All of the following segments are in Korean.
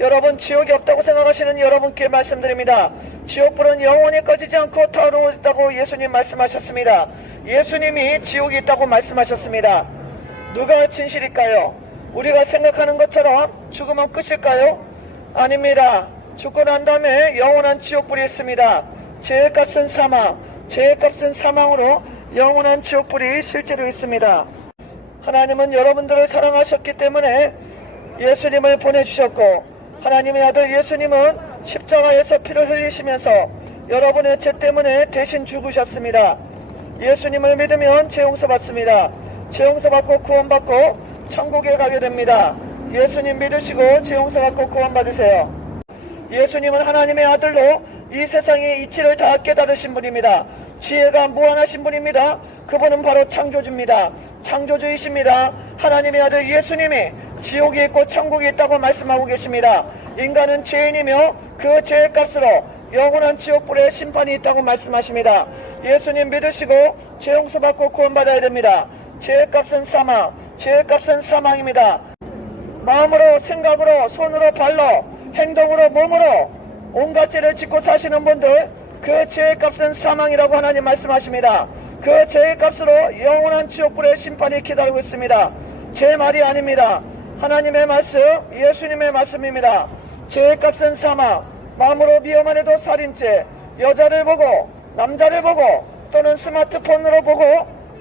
여러분, 지옥이 없다고 생각하시는 여러분께 말씀드립니다. 지옥불은 영원히 꺼지지 않고 타오르고 있다고 예수님 말씀하셨습니다. 예수님이 지옥이 있다고 말씀하셨습니다. 누가 진실일까요? 우리가 생각하는 것처럼 죽으면 끝일까요? 아닙니다. 죽고 난 다음에 영원한 지옥불이 있습니다. 죄값은 사망, 죄값은 사망으로 영원한 지옥불이 실제로 있습니다. 하나님은 여러분들을 사랑하셨기 때문에 예수님을 보내주셨고, 하나님의 아들 예수님은 십자가에서 피를 흘리시면서 여러분의 죄 때문에 대신 죽으셨습니다. 예수님을 믿으면 죄 용서받습니다. 죄 용서받고 구원받고 천국에 가게 됩니다. 예수님 믿으시고 죄 용서받고 구원받으세요. 예수님은 하나님의 아들로 이 세상의 이치를 다 깨달으신 분입니다. 지혜가 무한하신 분입니다. 그분은 바로 창조주입니다. 창조주이십니다. 하나님의 아들 예수님이 지옥이 있고 천국이 있다고 말씀하고 계십니다. 인간은 죄인이며 그 죄의 값으로 영원한 지옥불의 심판이 있다고 말씀하십니다. 예수님 믿으시고 죄 용서받고 구원받아야 됩니다. 죄의 값은 사망, 죄의 값은 사망입니다. 마음으로, 생각으로, 손으로, 발로, 행동으로, 몸으로 온갖 죄를 짓고 사시는 분들, 그 죄의 값은 사망이라고 하나님 말씀하십니다. 그 죄의 값으로 영원한 지옥불의 심판이 기다리고 있습니다. 제 말이 아닙니다. 하나님의 말씀, 예수님의 말씀입니다. 죄의 값은 사망, 마음으로 미워만 해도 살인죄, 여자를 보고, 남자를 보고, 또는 스마트폰으로 보고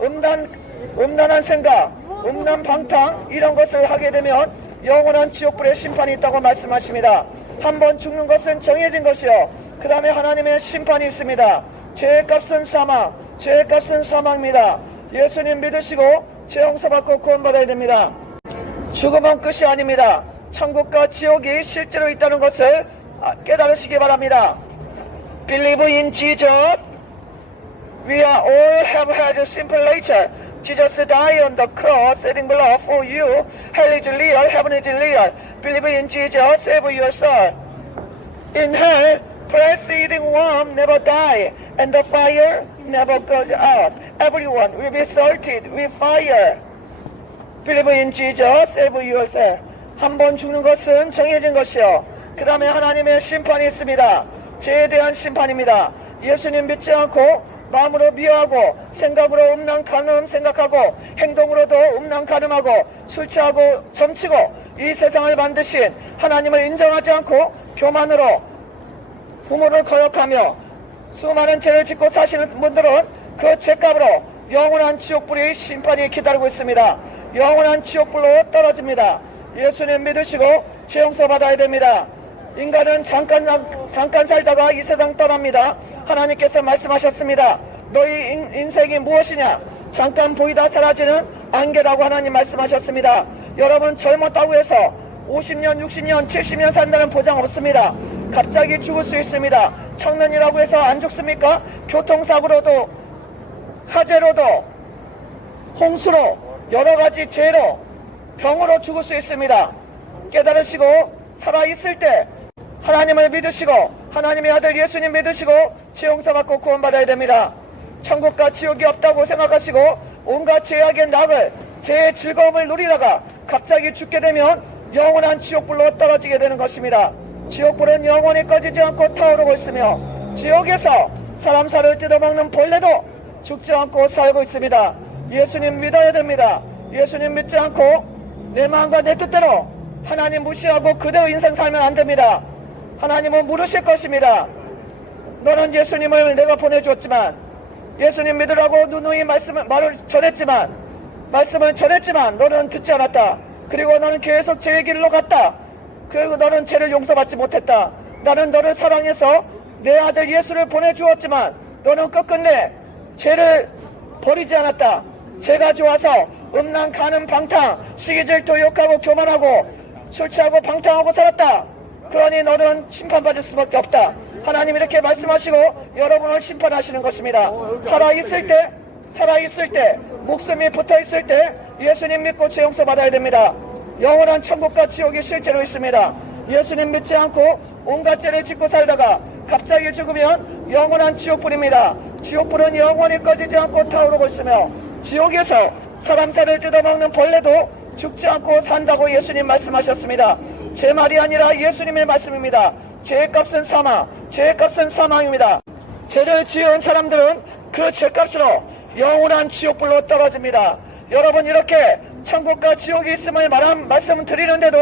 음란한 생각, 음란 방탕, 이런 것을 하게 되면 영원한 지옥불의 심판이 있다고 말씀하십니다. 한 번 죽는 것은 정해진 것이요, 그 다음에 하나님의 심판이 있습니다. 죄의 값은 사망, 죄의 값은 사망입니다. 예수님 믿으시고 죄 용서받고 구원받아야 됩니다. 죽음은 끝이 아닙니다. 천국과 지옥이 실제로 있다는 것을 깨달으시기 바랍니다. Believe in Jesus. We are all have had a simple nature. Jesus died on the cross, shedding blood for you. Hell is real, heaven is real. Believe in Jesus, save your soul. In hell, flesh eating worm never die, and the fire never goes out. Everyone will be salted with fire. Believe in Jesus, save yourself. 한 번 죽는 것은 정해진 것이요, 그 다음에 하나님의 심판이 있습니다. 죄에 대한 심판입니다. 예수님 믿지 않고 마음으로 미워하고 생각으로 음란 간음 생각하고 행동으로도 음란 간음하고 술 취하고 점치고 이 세상을 만드신 하나님을 인정하지 않고 교만으로 부모를 거역하며 수많은 죄를 짓고 사시는 분들은 그 죄값으로 영원한 지옥불의 심판이 기다리고 있습니다. 영원한 지옥불로 떨어집니다. 예수님 믿으시고 죄 용서 받아야 됩니다. 인간은 잠깐 살다가 이 세상 떠납니다. 하나님께서 말씀하셨습니다. 너희 인생이 무엇이냐? 잠깐 보이다 사라지는 안개라고 하나님 말씀하셨습니다. 여러분, 젊었다고 해서 50년, 60년, 70년 산다는 보장 없습니다. 갑자기 죽을 수 있습니다. 청년이라고 해서 안 죽습니까? 교통사고로도, 화재로도, 홍수로, 여러가지 죄로, 병으로 죽을 수 있습니다. 깨달으시고 살아있을 때 하나님을 믿으시고 하나님의 아들 예수님 믿으시고 죄 용서받고 구원받아야 됩니다. 천국과 지옥이 없다고 생각하시고 온갖 죄악의 낙을, 죄의 즐거움을 누리다가 갑자기 죽게 되면 영원한 지옥불로 떨어지게 되는 것입니다. 지옥불은 영원히 꺼지지 않고 타오르고 있으며 지옥에서 사람 살을 뜯어먹는 벌레도 죽지 않고 살고 있습니다. 예수님 믿어야 됩니다. 예수님 믿지 않고 내 마음과 내 뜻대로 하나님 무시하고 그대로 인생 살면 안 됩니다. 하나님은 물으실 것입니다. 너는 예수님을 내가 보내주었지만, 예수님 믿으라고 누누이 말을 전했지만 너는 듣지 않았다. 그리고 너는 계속 죄의 길로 갔다. 그리고 너는 죄를 용서받지 못했다. 나는 너를 사랑해서 내 아들 예수를 보내주었지만 너는 끝끝내 죄를 버리지 않았다. 죄가 좋아서 음란, 간음, 방탕, 시기질투, 욕하고 교만하고 술 취하고 방탕하고 살았다. 그러니 너는 심판받을 수밖에 없다. 하나님 이렇게 말씀하시고 여러분을 심판하시는 것입니다. 살아있을 때 목숨이 붙어있을 때 예수님 믿고 죄 용서 받아야 됩니다. 영원한 천국과 지옥이 실제로 있습니다. 예수님 믿지 않고 온갖 죄를 짓고 살다가 갑자기 죽으면 영원한 지옥불입니다. 지옥불은 영원히 꺼지지 않고 타오르고 있으며 지옥에서 사람 살을 뜯어먹는 벌레도 죽지 않고 산다고 예수님 말씀하셨습니다. 제 말이 아니라 예수님의 말씀입니다. 죄값은 사망, 죄값은 사망입니다. 죄를 지은 사람들은 그 죄값으로 영원한 지옥불로 떨어집니다. 여러분, 이렇게 천국과 지옥이 있음을 말씀 드리는데도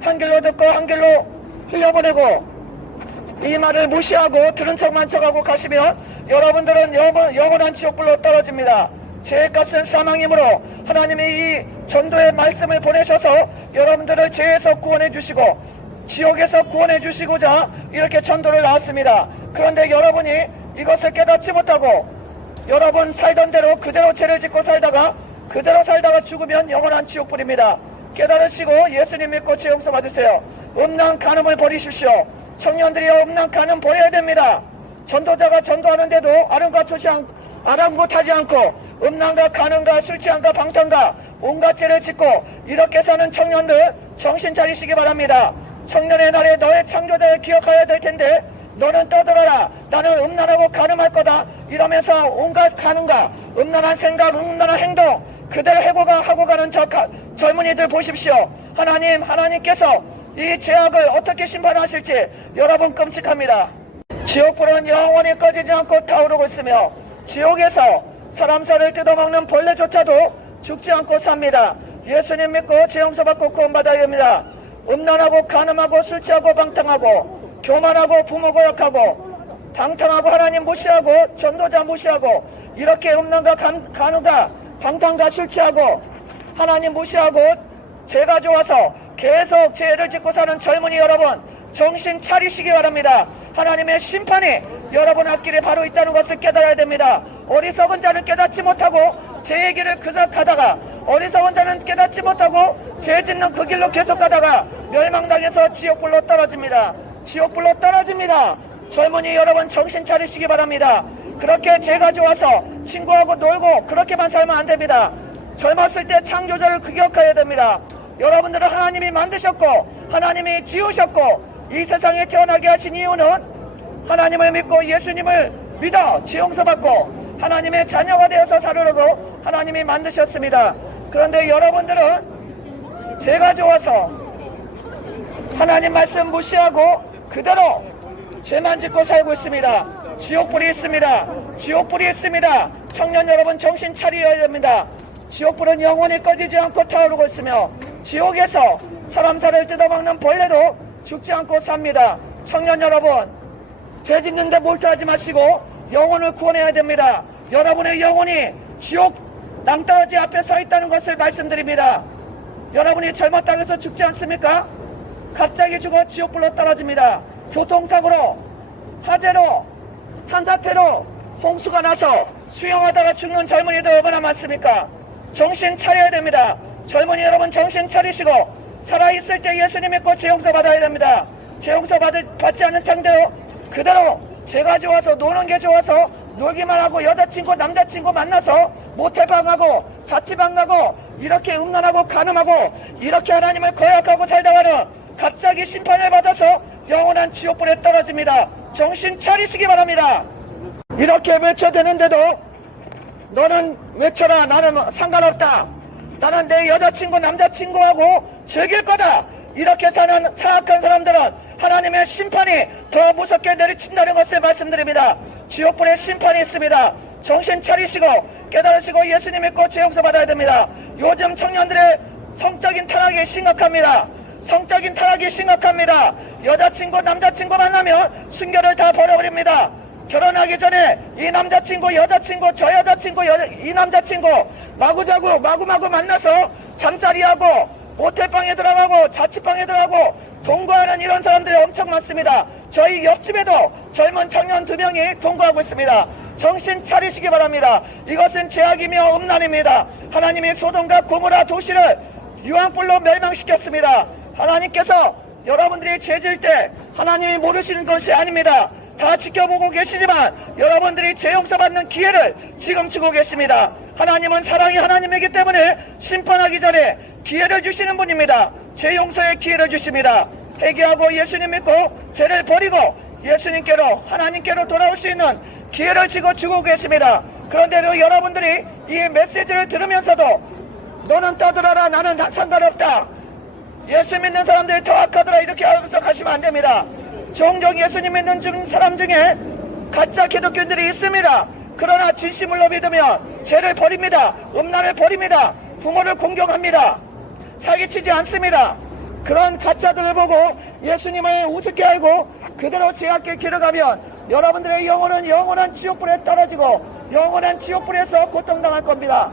한 길로 듣고 한 길로 흘려보내고 이 말을 무시하고 들은 척만 척하고 가시면 여러분들은 영원한 지옥불로 떨어집니다. 죄값은 사망이므로 하나님이 이 전도의 말씀을 보내셔서 여러분들을 죄에서 구원해 주시고 지옥에서 구원해 주시고자 이렇게 전도를 나왔습니다. 그런데 여러분이 이것을 깨닫지 못하고 여러분 살던 대로 그대로 죄를 짓고 살다가 그대로 살다가 죽으면 영원한 지옥불입니다. 깨달으시고 예수님 믿고 죄 용서 받으세요. 음란 간음을 버리십시오. 청년들이 음란 간음 버려야 됩니다. 전도자가 전도하는데도 아랑곳하지 않고 음란과 간음과 술 취함과 방탕과 온갖 죄를 짓고 이렇게 사는 청년들 정신 차리시기 바랍니다. 청년의 날에 너의 창조자를 기억해야 될 텐데 너는 떠들어라. 나는 음란하고 간음할 거다. 이러면서 온갖 간음과 음란한 생각, 음란한 행동 그대로 하고 가는 젊은이들 보십시오. 하나님께서 이 죄악을 어떻게 심판하실지 여러분 끔찍합니다. 지옥불은 영원히 꺼지지 않고 타오르고 있으며 지옥에서 사람 살을 뜯어먹는 벌레조차도 죽지 않고 삽니다. 예수님 믿고 죄 용서받고 구원받아야 됩니다. 음란하고 간음하고 술 취하고 방탕하고 교만하고 부모 고역하고 방탕하고 하나님 무시하고 전도자 무시하고 이렇게 음란과 간음과 방탕과 술 취하고 하나님 무시하고 죄가 좋아서 계속 죄를 짓고 사는 젊은이 여러분 정신 차리시기 바랍니다. 하나님의 심판이 여러분 앞길에 바로 있다는 것을 깨달아야 됩니다. 어리석은 자는 깨닫지 못하고 죄의 길을 그저 가다가 어리석은 자는 깨닫지 못하고 죄 짓는 그 길로 계속 가다가 멸망당해서 지옥불로 떨어집니다. 지옥불로 떨어집니다. 젊은이 여러분 정신 차리시기 바랍니다. 그렇게 죄가 좋아서 친구하고 놀고 그렇게만 살면 안 됩니다. 젊었을 때 창조자를 기억해야 됩니다. 여러분들은 하나님이 만드셨고 하나님이 지으셨고 이 세상에 태어나게 하신 이유는 하나님을 믿고 예수님을 믿어 죄 용서받고 하나님의 자녀가 되어서 살으려고 하나님이 만드셨습니다. 그런데 여러분들은 죄가 좋아서 하나님 말씀 무시하고 그대로 죄만 짓고 살고 있습니다. 지옥불이 있습니다. 지옥불이 있습니다. 청년 여러분 정신 차려야 됩니다. 지옥불은 영원히 꺼지지 않고 타오르고 있으며 지옥에서 사람 살을 뜯어먹는 벌레도 죽지 않고 삽니다. 청년 여러분 죄 짓는데 몰두하지 마시고 영혼을 구원해야 됩니다. 여러분의 영혼이 지옥 낭떠러지 앞에 서 있다는 것을 말씀드립니다. 여러분이 젊었다고 해서 죽지 않습니까? 갑자기 죽어 지옥불로 떨어집니다. 교통사고로 화재로 산사태로 홍수가 나서 수영하다가 죽는 젊은이들 얼마나 많습니까? 정신 차려야 됩니다. 젊은이 여러분 정신 차리시고 살아있을 때 예수님 믿고 죄 용서 받아야 됩니다. 죄 용서 받지 않는 상대로 그대로 죄가 좋아서 노는 게 좋아서 놀기만 하고 여자친구 남자친구 만나서 모텔방 가고 자취방 가고 이렇게 음란하고 간음하고 이렇게 하나님을 거역하고 살다가는 갑자기 심판을 받아서 영원한 지옥불에 떨어집니다. 정신 차리시기 바랍니다. 이렇게 외쳐대는데도 너는 외쳐라. 나는 상관없다. 나는 내 여자친구 남자친구하고 즐길 거다. 이렇게 사는 사악한 사람들은 하나님의 심판이 더 무섭게 내리친다는 것을 말씀드립니다. 지옥불에 심판이 있습니다. 정신 차리시고 깨달으시고 예수님 믿고 죄 용서 받아야 됩니다. 요즘 청년들의 성적인 타락이 심각합니다. 성적인 타락이 심각합니다. 여자친구 남자친구 만나면 순결을 다 버려버립니다. 결혼하기 전에 이 남자친구 여자친구 저 여자친구 이 남자친구 마구자구 마구마구 만나서 잠자리하고 모텔방에 들어가고 자취방에 들어가고 동거하는 이런 사람들이 엄청 많습니다. 저희 옆집에도 젊은 청년 2명이 동거하고 있습니다. 정신 차리시기 바랍니다. 이것은 죄악이며 음란입니다. 하나님이 소돔과 고모라 도시를 유황불로 멸망시켰습니다. 하나님께서 여러분들이 죄질 때 하나님이 모르시는 것이 아닙니다. 다 지켜보고 계시지만 여러분들이 죄 용서받는 기회를 지금 주고 계십니다. 하나님은 사랑이 하나님이기 때문에 심판하기 전에 기회를 주시는 분입니다. 죄 용서의 기회를 주십니다. 회개하고 예수님 믿고 죄를 버리고 예수님께로 하나님께로 돌아올 수 있는 기회를 주고 계십니다. 그런데도 여러분들이 이 메시지를 들으면서도 너는 떠들어라 나는 상관없다. 예수 믿는 사람들이 더 악하더라 이렇게 하면서 가시면 안 됩니다. 종종 예수님 믿는 사람 중에 가짜 기독교인들이 있습니다. 그러나 진심으로 믿으면 죄를 버립니다. 음란을 버립니다. 부모를 공경합니다. 사기치지 않습니다. 그런 가짜들을 보고 예수님을 우습게 알고 그대로 죄악길 길어가면 여러분들의 영혼은 영원한 지옥불에 떨어지고 영원한 지옥불에서 고통당할 겁니다.